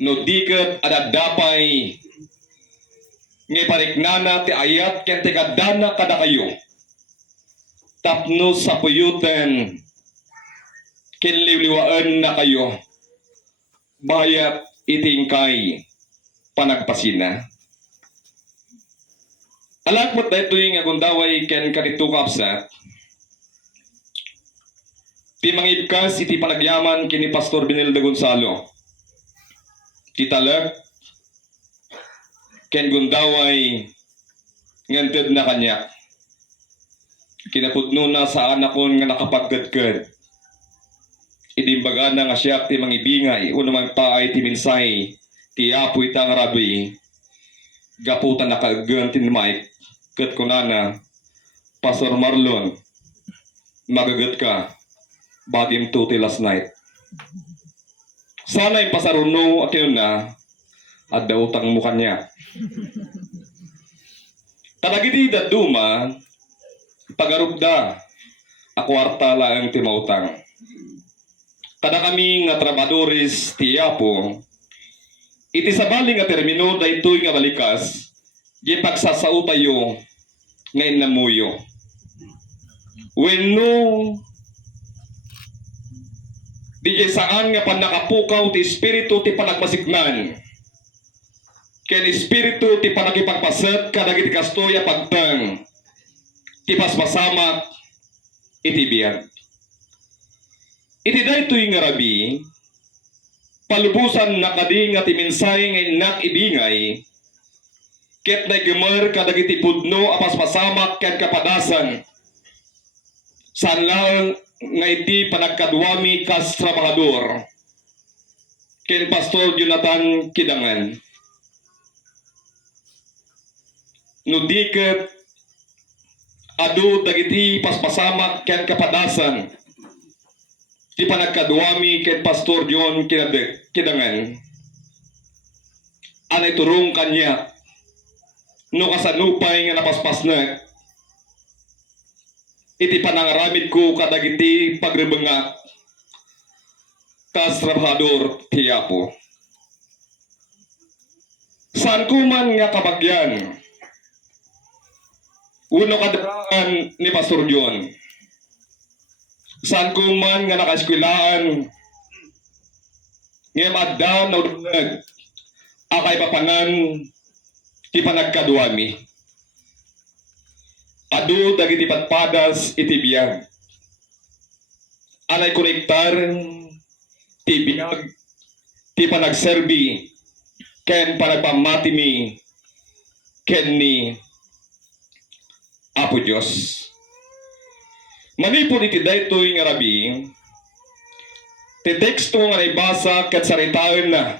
no diket adadapay nga pariknana ti ayat ken ti kadana kada kayo tapno sa puyuten ken liwliwaan na kayo bayat itingkay panagpasina. Alakmat na ito yung agundaway ken kanitukap sa ti mangibkas iti panagyaman kini Pastor Benilde Gonzalo. Titalak ken gundaway nganted na kanya. Kinapudno na sa anak kon nga nakapagkadkad. Idimbaga na nga siya ti mangibingay uno man paay ti minsay ti apoy tang rabi. Gaputan na kagyan tin Mike ket kunana Pastor Marlon magagat ka batim to ti last night. Sana ipasaruno at yun na at dautang mo kanya. Talagiti daduma pagarugda akwarta lang timautang. Kada kami nga trabadores ti Apo iti sabali nga termino daytoy nga balikas di pagsasautayo nga inamuyo. Wenno di saan nga panakapukaw ti espiritu ti panagmasignan ken espiritu ti panagipagpaset kadagiti kastoya pagtang ti paspasamak iti biyag. Iti daytoy nga rabi palubusan na kadi nga ti mensay nga inak ibingay ket naggemer kadagiti pudno a paspasamak ken kapadasan saan lang nga iti panagkadwami kas trabahador ken Pastor Jonathan Kidangan. No diket adu dagiti paspasamak ken kapadasan ti panagkadwami ken Pastor John Kidangan. Anay turong kanya no kasanupay nga napaspas na iti panangaramid ko kadagiti pagrebengak kas trabahador ti Apo. Saan ko man nga kabagyan uno kadaraan ni Pastor John. Saan ko man nga nakaeskwelaan ngem adda na udunag akay papanan ti panagkaduami. Adu dagiti patpadas iti biyag. Anay konektar ti biyag ti panagserbi ken panagpamatimi ken ni Apo Dios. Manipon iti daytoy nga rabi ti teksto nga naibasa ket saritaen na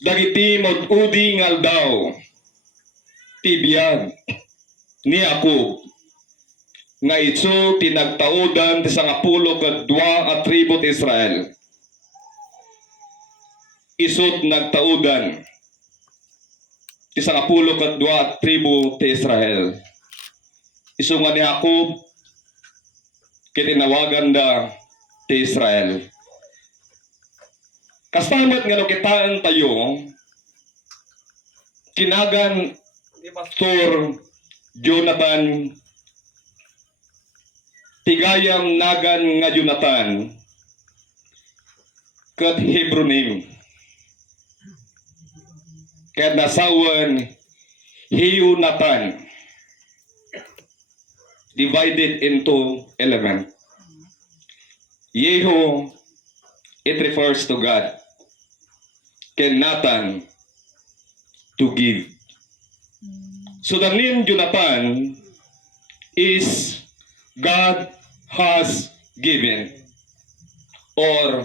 dagiti mod-udi nga aldaw ti biyag ni Jacob nga itso tinagtaudan ti 12 a tribo ti Israel. Isut nagtaudan ti 12 tribo ti Israel. Isu nga ni Jacob kitinawagan da ti Israel. Kastamat nga no kitaan tayo kinagan ni Pastor Jonathan tigayam nagan nga Jonathan ket Hebrew name ket nasawan Hiyunatan divided into element. Yehu it refers to God ken Nathan to give. So the name Jonathan is God has given or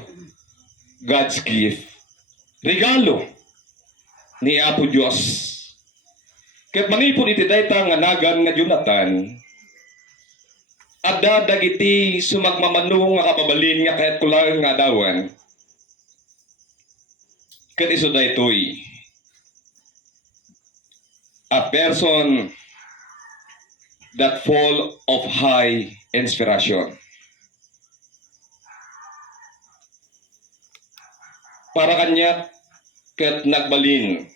God's gift. Regalo ni Apo Dios. Ket manipon iti dayta nga nagan nga Jonathan adda dagiti sumagmamano nga kababalin nga kahit kulang nga adawan. Ket isu daytoy a person that full of high inspiration. para kanya ket nagbalin.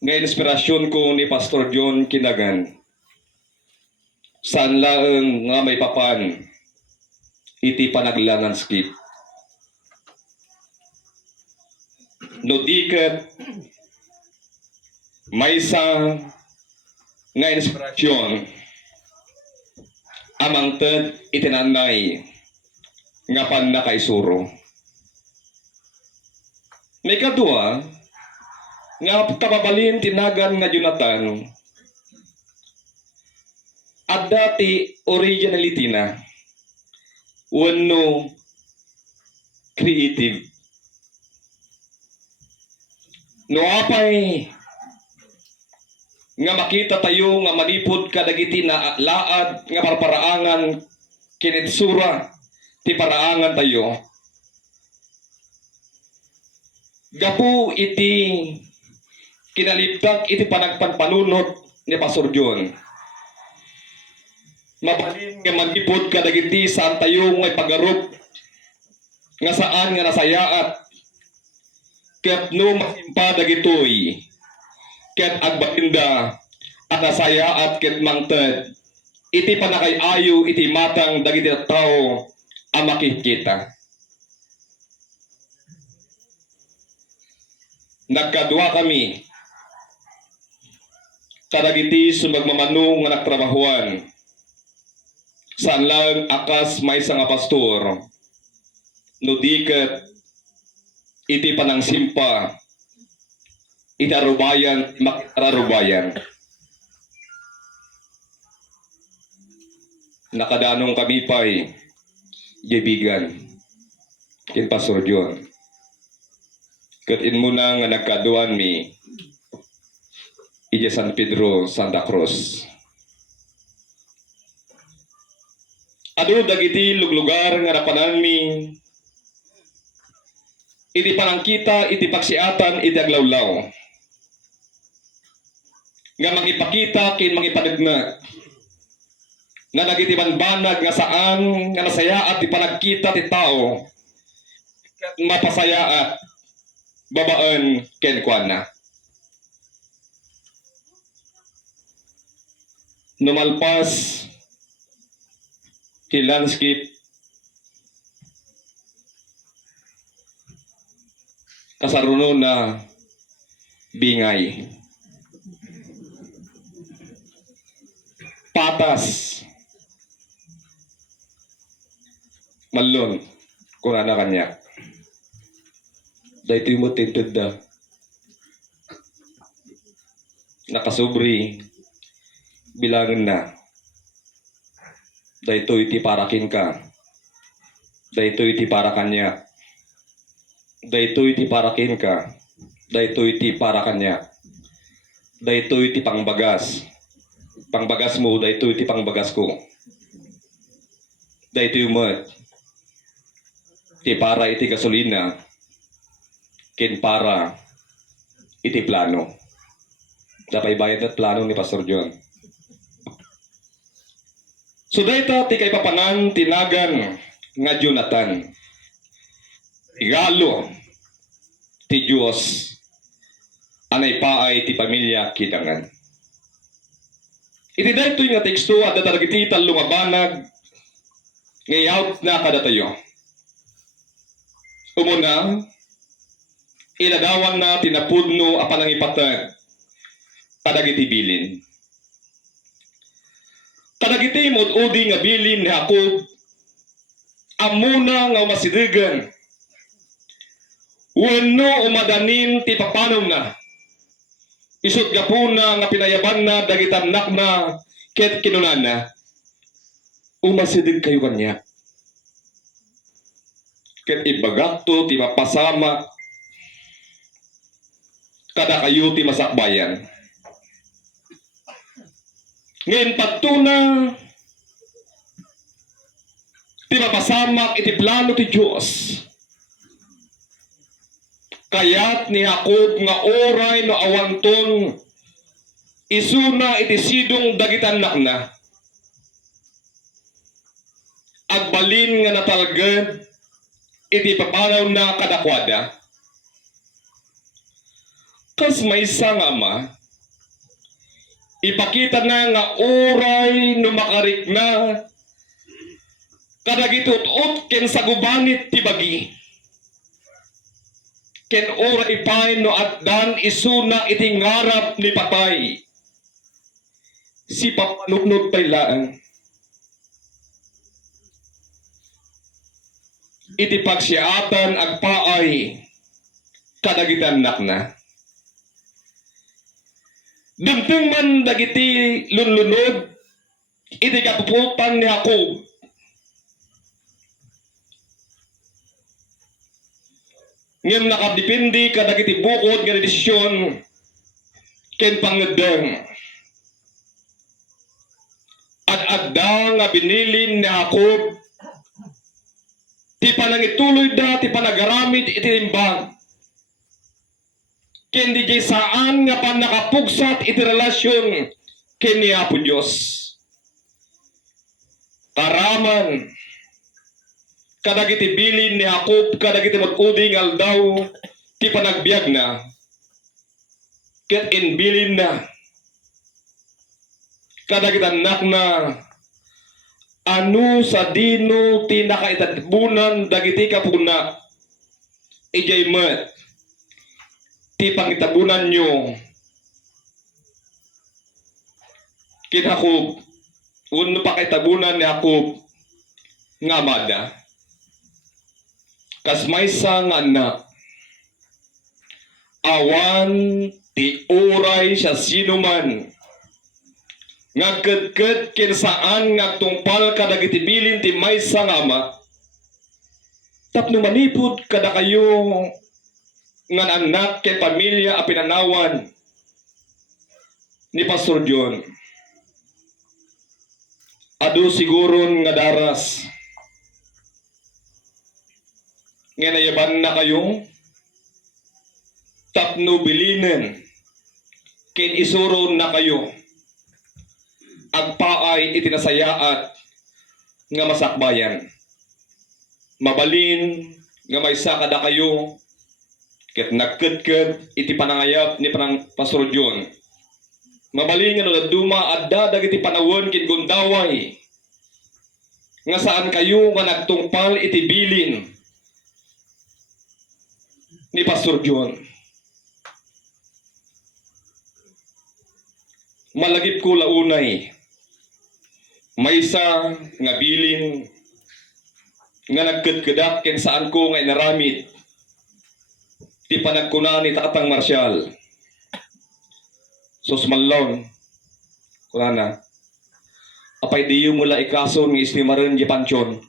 Nga inspirasyon ko ni Pastor John Kinagan. Saan laeng nga may papan, iti panaglangan skip. No diket, may isa nga inspirasyon, amang ted itinanay, nga pan na kay suro. May kadua, nga kababalin tinagan nga Jonathan, at dati originality na, wano creative. No apay, nga makita tayo nga manipod kadagiti na laad nga parparaangan kinitsura ti paraangan tayo. Gapu iti kinaliptak iti panagpanpanunot ni Pastor John. Mabalin nga manipod kadagiti saan tayo nga ipagarup nga saan nga nasayaat ket no masimpa dagitoy ket agbatinda at nasayaat ket mangted iti panakayayo iti matang dagiti tao ang makikita. Nagkadua kami kadagiti sumagmamano nga nagtrabahuan saan lang akas may nga pastor no diket iti panangsimpa iti arubayan makararubayan. Nakadanong kami pa'y ibigan kin Pastor John. Katin mo na nga nagkaduan mi iti San Pedro, Santa Cruz. Adu dagiti luglugar nga napanan mi iti panangkita, iti paksiatan, iti aglawlaw. Nga mangipakita, kin mangipanagna. Nga nagitibanbanag nga saan, nga nasayaat, ti panagkita, ti tao. Mapasayaat, babaan, ken kuana. Numalpas, ti landscape, kasaruno na bingay. Patas. Malon. Kung ano kanya. Dahito mo tinted da. Nakasubri. Bilangan na. Dahito iti parakin ka. Dahito iti para kanya. Dahito iti parakin ka. Dahito iti para kanya. Dahito iti pangbagas. Pangbagas mo, dahito iti pangbagas ko. Dahito yung mat. Iti para iti gasolina. Kin para iti plano. Dapay bayad at plano ni Pastor John. So dahito ti kay papanan tinagan nga Jonathan. Igalo ti Diyos anay paay ti pamilya kidangan. Iti dahito nga teksto at dataragiti talungabanag ngayaw na kada tayo. Umuna, iladawan na tinapudno apan ang ipatag kadagiti bilin. Kadagiti mod-udi nga bilin ni Jacob amuna nga umasidigan wenno umadanin ti papanom na isut gapuna nga pinayaban na dagitanak na ket kinunan na umasidig kayo kanya ket ibagakto ti mapasama kada kayo ti masakbayan. Ngayon pagtuna ti mapasamak iti plano ti Diyos. Kayat ni Jacob nga oray no awanton isuna iti sidong dagitanak na. Agbalin nga natalged iti papanaw na kadakwada. Kas may isang ama, ipakita na nga oray no makarik na kadagitut-ut ken sa gubanit ti bagi. Ken oray pay no addan isuna iti ngarap ni patay. Si papanuknot pay laang. Iti pagsiatan agpaay kadagitan nakna. Dumteng man dagiti lunlunod iti kapuputan ni Jacob. Ngem nakadepende kadagiti bukod nga desisyon ken pangedeng. Ad-adda nga binilin ni Jacob ti panangituloy da ti panagaramid iti limbag. Ken di saan nga panakapugsat iti relasyon ken ni Apo Dios. Karaman kadagiti bilin ni Jacob kadagiti mag-uding aldaw ti panagbiag na ket inbilin na kadagiti anak na ano sa dino ti nakaitadbunan dagiti kapuna ijay met ti pangitabunan nyo kin Jacob uno pa kaitabunan ni Jacob nga amada kas maysa nga anak awan ti oray sa sinuman nga kedked ken saan nga tungpal kadagiti bilin ti maysa nga ama tapno manipud kada kayo nga anak ken pamilya a pinanawan ni Pastor John. Adu siguron nga daras nga nayaban na kayo tapno bilinen ken isuron na kayo agpaay itinasayaat nga masakbayan. Mabalin nga maysa kada kayo ket nagkedked iti panangayap ni Pastor John. Mabalin nga no duma adda dagiti panawon ken gundaway nga saan kayo nga nagtungpal iti bilin ni Pastor John. Malagip ko launay maysa nga bilin nga nagkedkedak ken saan ko nga inaramid ti panagkuna ni Tatang Marcial. Sos malon kunana apay diyo mula ikason ng isnimaran di pansyon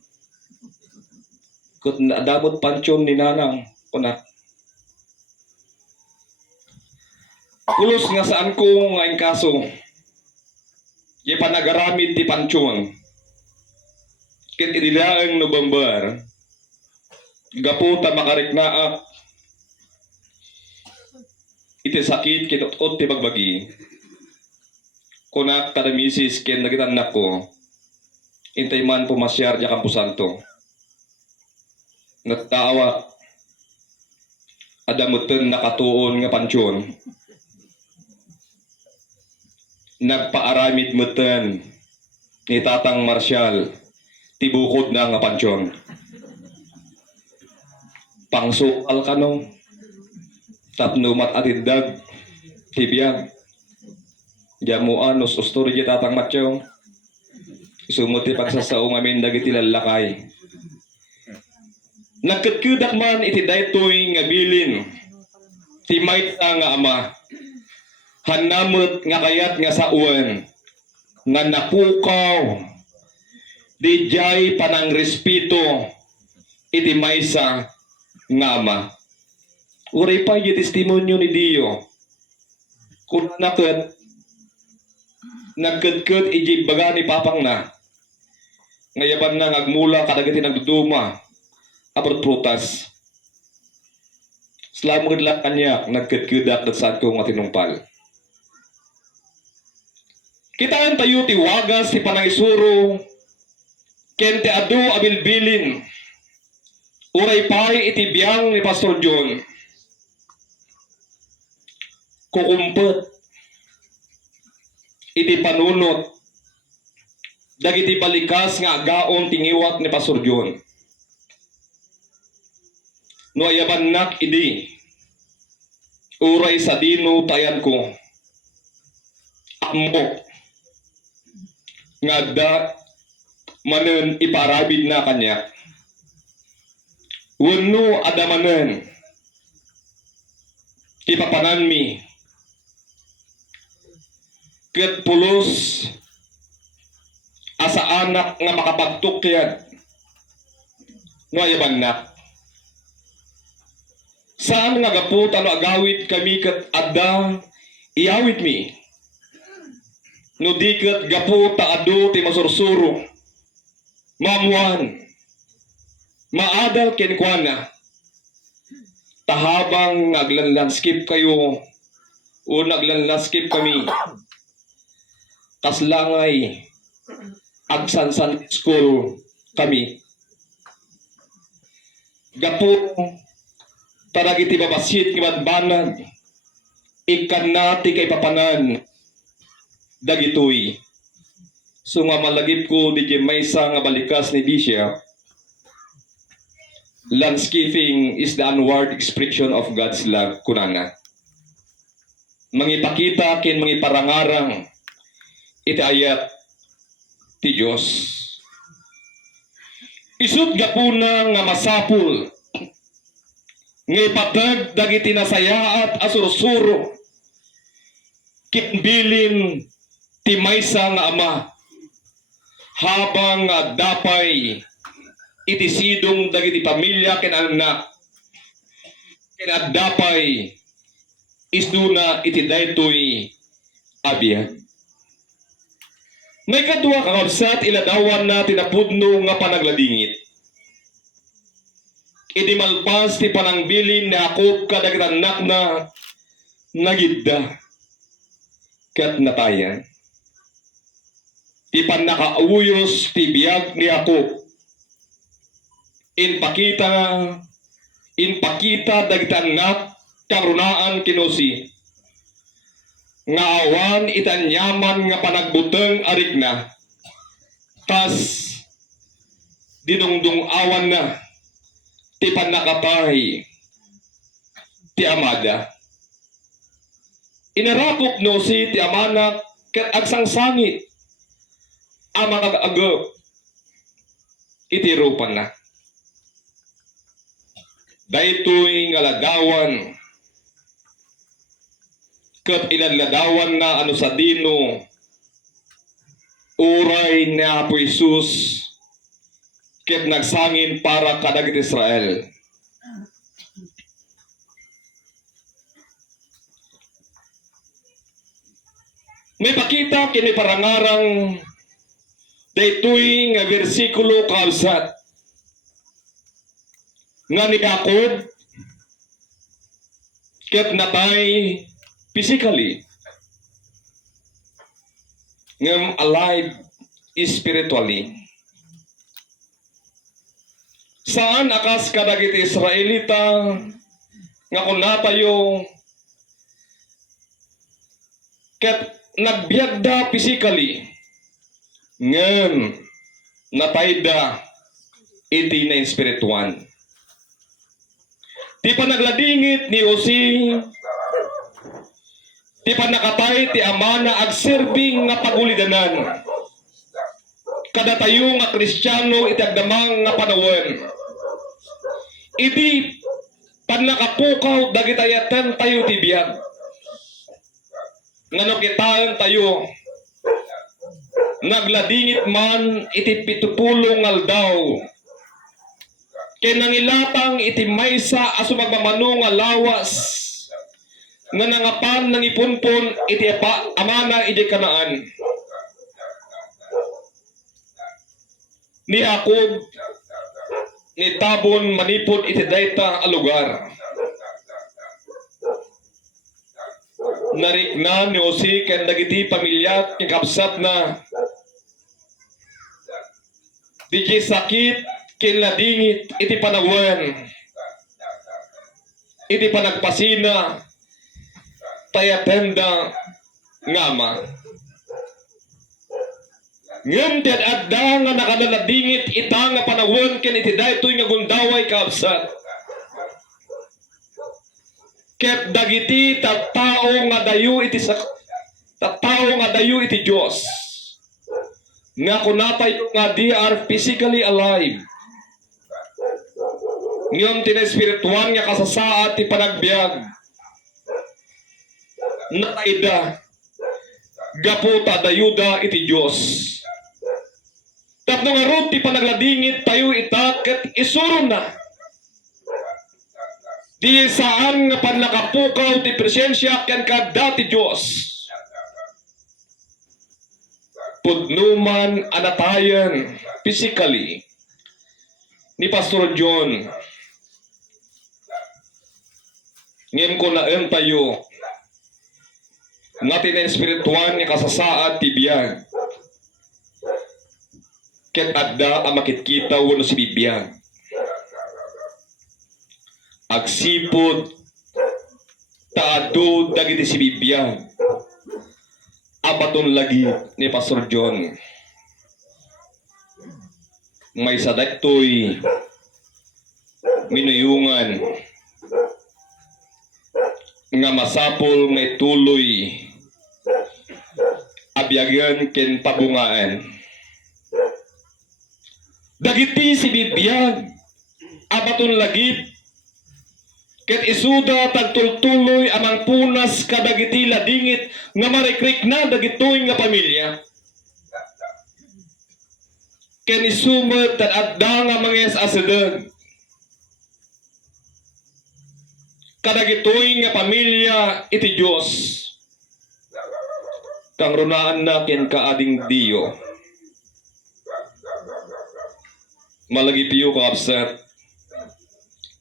kut adamot pansyon ni nanang kuna kulos nga saan ko nga inkaso di panagaramid ti pansyon ket idilaeng November gaputa makariknaak iti sakit kinut-ut ti bagbagi kunak kada misis ken nagitanak ko intay man pumasyar di Campo Santo nagtawa adamutten nakatuon nga pansyon nagpaaramid meten ni Tatang Marcial ti bukod na nga pansyon pangsukal kanong tapno matatindag tibiyag jamuan nos ustori di Tatang Matyaw sumuti pagsasaong amin dagiti lalakay nagketkedak man iti daytoy nga bilin ti maysa nga ama hanamot nga kayat nga sauan nga napukaw di jay panang respeto iti maysa nga ama. Uray pa yung testimonyo ni Dio. Kung naket, nagkedked iji baga ni Papang na. Ngayaban na ngagmula kadagiti nagduduma. Abrot prutas. Slamod lang kanyak, nagkedkedak saan ko nga tinumpal. Kitaan tayo ti wagas ti panangisuro ken ti adu abilbilin. Uray pa'y itibiyang ni Pastor John. Kukumpet. Iti panunot. Dagiti balikas nga agaon tingiwat ni Pastor John. No ayaban nak idi. Uray sa dino tayan ko. Amok. Nga da manen iparabid na kanya. Wano adamanen. Ipapanan mi. Ket pulos asa anak nga makapagtuk yan. No ayaban nak. Saan nga gaputan no agawit kami ket adda iawit mi. No di ket gaputa adu ti masursuro. Mamuan. Maadal kenkwana. Tahabang naglanlanskip kayo o naglanlanskip kami. Kaslangay agsansan school kami. Gapo taragiti babasit kimadbanag ikan nati kay papanan dagitoy. So nga malagip ko di maysa nga balikas ni Bishop. Landscaping is the onward expression of God's love kunana. Mangipakita ken mangiparangarang iti ayat ti Dios. Isut gapuna nga masapul nga ipatag dagiti nasayaat asursuro kitbilin ti maysa nga ama habang dapay iti sidong dagiti pamilya ken anak ken dapay isduna iti daytoy abiyag. May kadua ka kabsat iladawan na tinapudno nga panagladingit. Idi malpas ti panangbilin na Jacob kadagiti anak na nagidda ket natayan. Ti panakauyos ti biag ni Jacob. Inpakita dagiti anak karunaan kinusi. Nga awan itanyaman nga panagbuteng arigna. Tas dinungdung awan na ti panakatay ti amada. Inarakop no si ti amana ket agsangsangit ama kag-agop iti rupan na. Daytoy nga ladawan ket inadladawan na ano sa dino uray ni Apo Jesus ket nagsangin para kadagiti Israel. May pakita kini parangarang daytoy nga bersikulo kausat nga ni Jacob ket natay physically ngem alive spiritually. Saan akas kadagiti Israelita nga kunatayo ket nagbiagda physically ngem natayda iti na spirituan. Ti panagladingit ni Osi ti panakatay ti amana agserbing nga pagulidanan. Kada tayo nga Kristiyano iti agdamang nga panawen. Iti panakapukaw dagitayatan tayo ti biag. Ngano kitaan tayo nagladingit man iti 70 aldaw. Kay nangilatang iti maysa aso magmamano nga lawas nga nangapan ng ipunpon iti amana iti Kanaan. Ni Jacob ni tabon manipod iti dayta a lugar. Narikna ni Osi ken dagiti pamilya ken kapsat na DJ sakit kinladingit iti panawan, iti panagpasina, tayatenda ngama. Ngem ti adda nga nakanaladingit ita nga panawan ken iti daytoy nga gundaway kaabsat. Ket dagiti tattao nga dayo iti tattao nga dayo iti Dios. Nga kunatay nga they are physically alive. Ngem tinespirituan nga kasasaad ti panagbiag. Nataida gaputa dayuda iti Dios. Tapno nga rod ti panagladingit tayo ita ket isuron na. Di saan nga panlakapukaw ti presensya ken kadda ti Dios. Pudnuman anatayan physically ni Pastor John. Ngem ko na tayo nga tinespirituan nga kasasaad ti biag. Ket adda ang makitkita wano si bibiyag. Agsipod taado dagiti si bibiyag. Abaton lagi ni Pastor John. May sadaytoy minuyungan nga masapol nga ituloy abyagan ken pabungaan. Dagiti si bibiyag abaton lagi ket isuda tagtultuloy amang punas kadagiti ladingit nga marikrik na dagitoy nga pamilya. Ken isumet tad adda nga mangyas asedeg. Kadagitoy nga pamilya iti Dios. Kang runaan na ken kaading Dio. Malagi piyo ko upset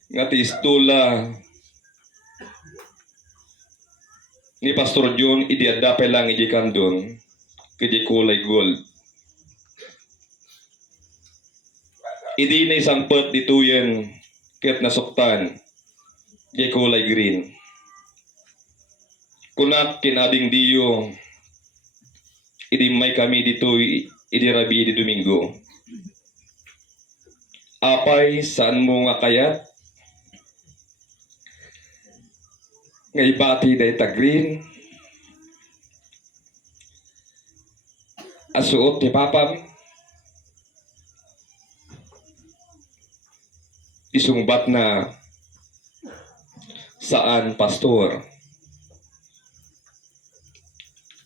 nga ti istula ni Pastor John idiadapay lang iji kandon kiji kulay gold. Idi na isang pot dituyen ket nasuktan iji kulay green. Kunak kinading Dio idi may kami ditoy idi rabi di Domingo. Apay saan mo nga kayat? Ngay bati day green. Asuot ni Papam. Isungbat na saan pastor?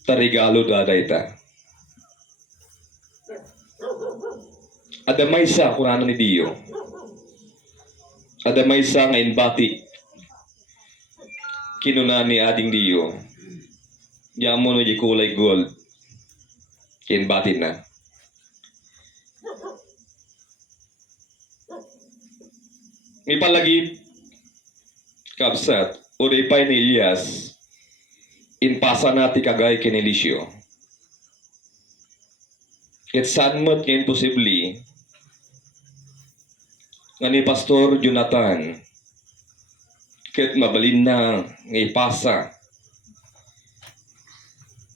Tarigalo daday ta. Adamay sa kunano ni Dio. Adamay sa ngayon batik. Kinuna ni ading Dio. Yamo no di kulay gold. Kin batin na. May palagi kabsat uday pay ni Elias inpasa nati kagay ken Eliseo. Ket saan mo't ngayon posible nga ni Pastor Jonathan ket mabalin na ngay pasa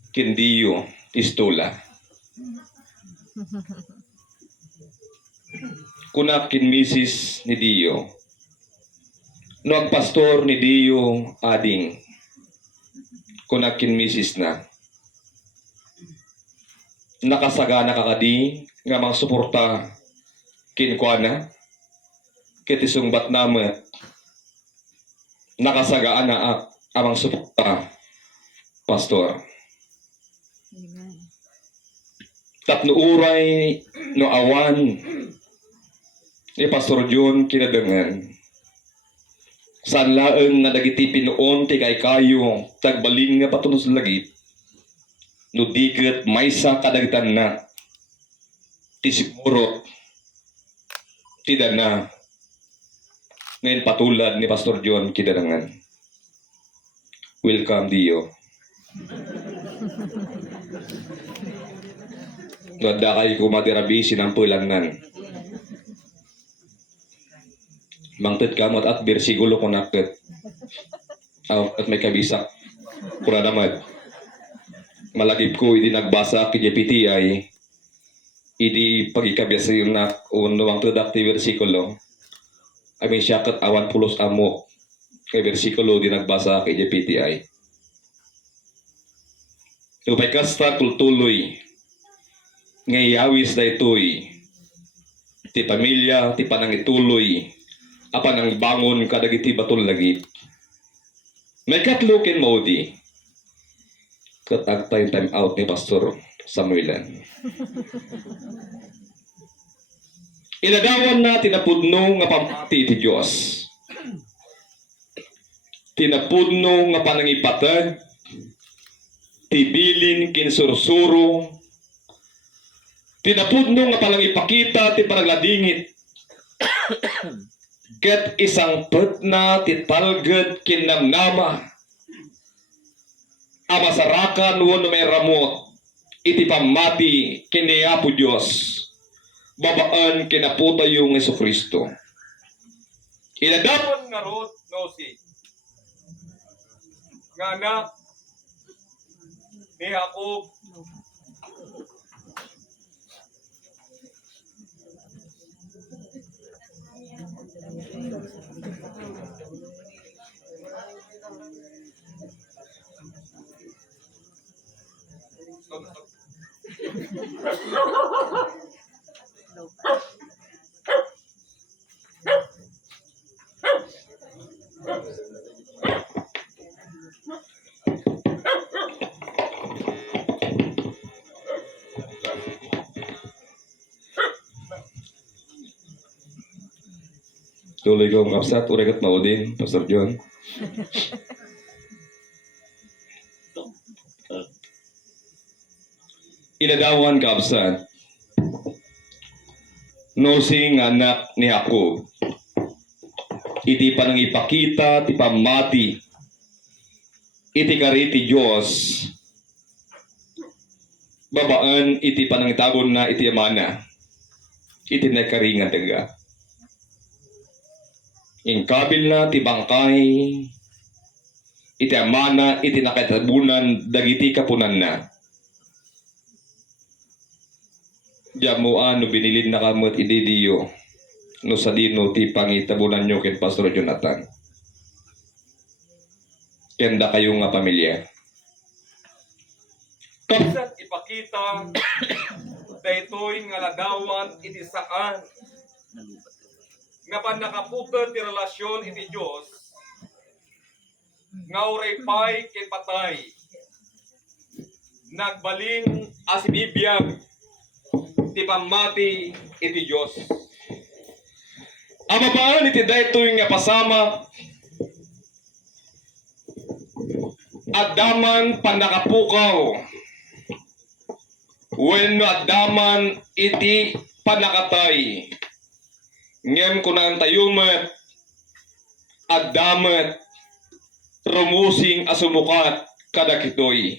ken Dio istola. Kunak kin misis ni Dio. No ang pastor ni Dio ading kunak kin misis na. Nakasagana kakadi nga mga suporta kin kuana ket isungbat namet nakasagaan na amang suporta pastor. Tapno uray no awan ni Pastor John kinadangan. Saan laeng nga dagiti pinuon ti kay kayo tagbalin nga patunos lagi. No diket maysa kadagitan na ti siguro ti dana ngayon patulad ni Pastor John kidadangan. Welcome Dio. Doon da kayo kumatirabi sinampulangan. Mangted kamot at bersigulo ko nakit. At may kabisak. Kuna naman. Malagip ko, hindi nagbasa kay JPTI. Hindi pagikabiyasa yung unawang tudak ti bersikulo. Amin siya kat awan pulos amo. Kay bersikulo di nagbasa kay JPTI. Upay kasta kultuloy. Ngayawis na ito'y. Ti pamilya, ti panangituloy. Apan ang bangon kadagiti baton lagi. May katlukin mo di. Katagtay time out ni Pastor Samuelan. Iladawan na tinapudno nga pamati ti Diyos. Tinapudno nga panangipatag. Tibilin kinsursuro. Tinapudno nga panangipakita ti panagladingit. Ket isang petna ti talged kinamnama. Amasarakan wano may ramot. Iti pamati kiniapo Diyos. Babaan kinaputa yung Yesu Kristo. Iladawan nga rod no si. Nga anak ni Jacob. Tuloy ko ang kapsat, urigat maudin, Pastor John. Iladawan kapsat, nosing anak ni Jacob. Iti panang ipakita, ti pamati, iti kariti Diyos. Babaan, iti panang itagon na iti amana. Iti nakaringan daga. Ingkabil na ti bangkay, iti amana, iti nakatabunan, dagiti kapunan na. Jamuan no binilin na kamot ididiyo, no sa dino ti pangitabunan nyo ken Pastor Jonathan. Kenda kayo nga pamilya. Kapsat ipakita, daytoy nga ladawan iti saan, nga pan nakaputan ti relasyon iti Diyos, nga uray pay kay patay, nagbalin asibibiyag, ti pamati iti Diyos. Amabaan iti daytoy nga pasama, adaman pan nakapukaw, wenno adaman iti panakatay. Ngem kunang tayumet, adamet, rumusing asumukat kadakitoy.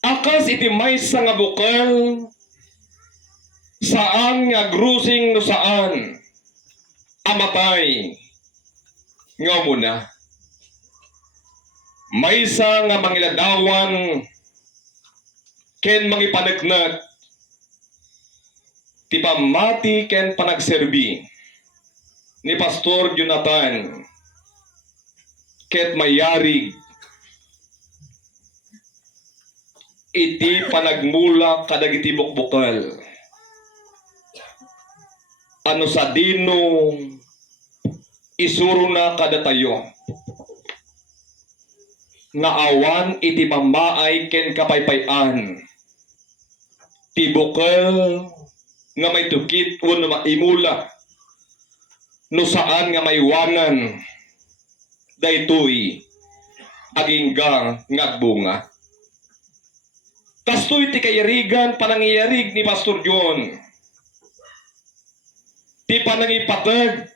Akas iti maysa nga bukal, saan nga grusing no saan, amatay, nga muna. Maysa nga mangiladawan, ken mangipanagnag, ti pamati ken panagserbi ni Pastor Jonathan ket mayarig iti panagmula kadagiti bukbukal. Ano sa dino isuro na kadatayo nga awan iti mamaay ken kapaypayan ti bukal nga may tukit o na maimula no saan nga may wanan daytoy aginggang ngagbunga. Kastoy ti kayarigan panangiyarig ni Pastor John, ti panangipatag,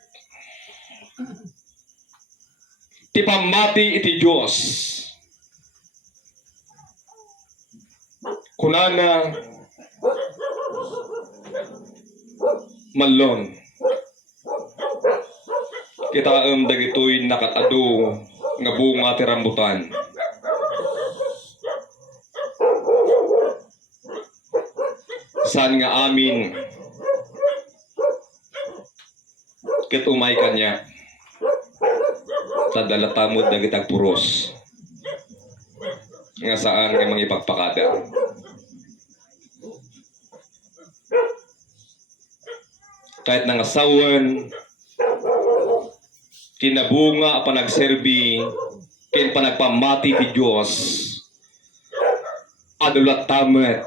ti pamati iti Diyos. Kunana malon Kita dagitoy nakatado nga bunga ti rambutan. San nga amin ket umay kanya tadala tamod dagitag puros nga saan nga mangipagpakada. Kahit nangasawan kinabunga apan nagserbi ken panagpamati ti Dios adulat tamet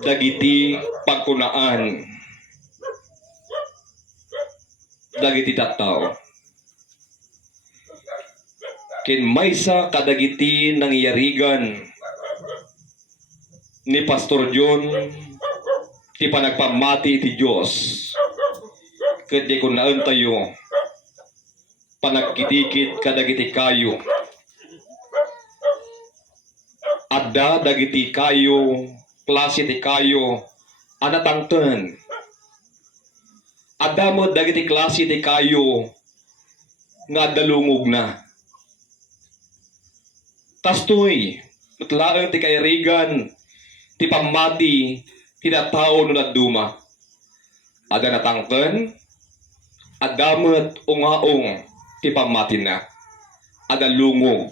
dagiti pagkunaan dagiti tattao ken maysa kadagiti nangyarigan ni Pastor John ti panagpamati ti Dios ket di kunaan tayo panagkitikit kadagiti kayo adda dagiti kayo klase ti kayo anatangten adda mo dagiti klase ti kayo nga dalungog na tastoy utlaeng ti kairigan ti pamati ti tao no naduma adda natangken adamet ungaong ti pamati na ada lungog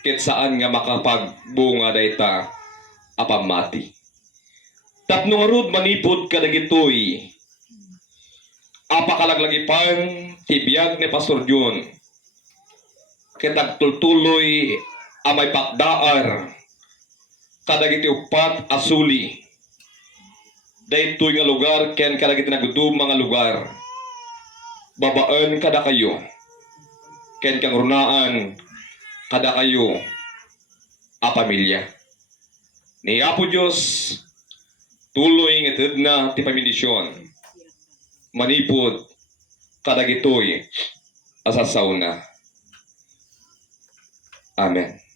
ket saan nga makapagbunga dayta a pamati. Tapno nga rod manipod kadagitoy apakalaglagipan ti biag ni Pastor John ket agtultuloy a may pakdaar kadagiti upat asuli daytoy nga lugar ken kadagiti nagudum mga lugar babaan kada kayo ken kang runaan kada kayo a pamilya ni Apo Dios tuloy nga ited na ti pamindisyon manipod kadagitoy asasaw na. Amen.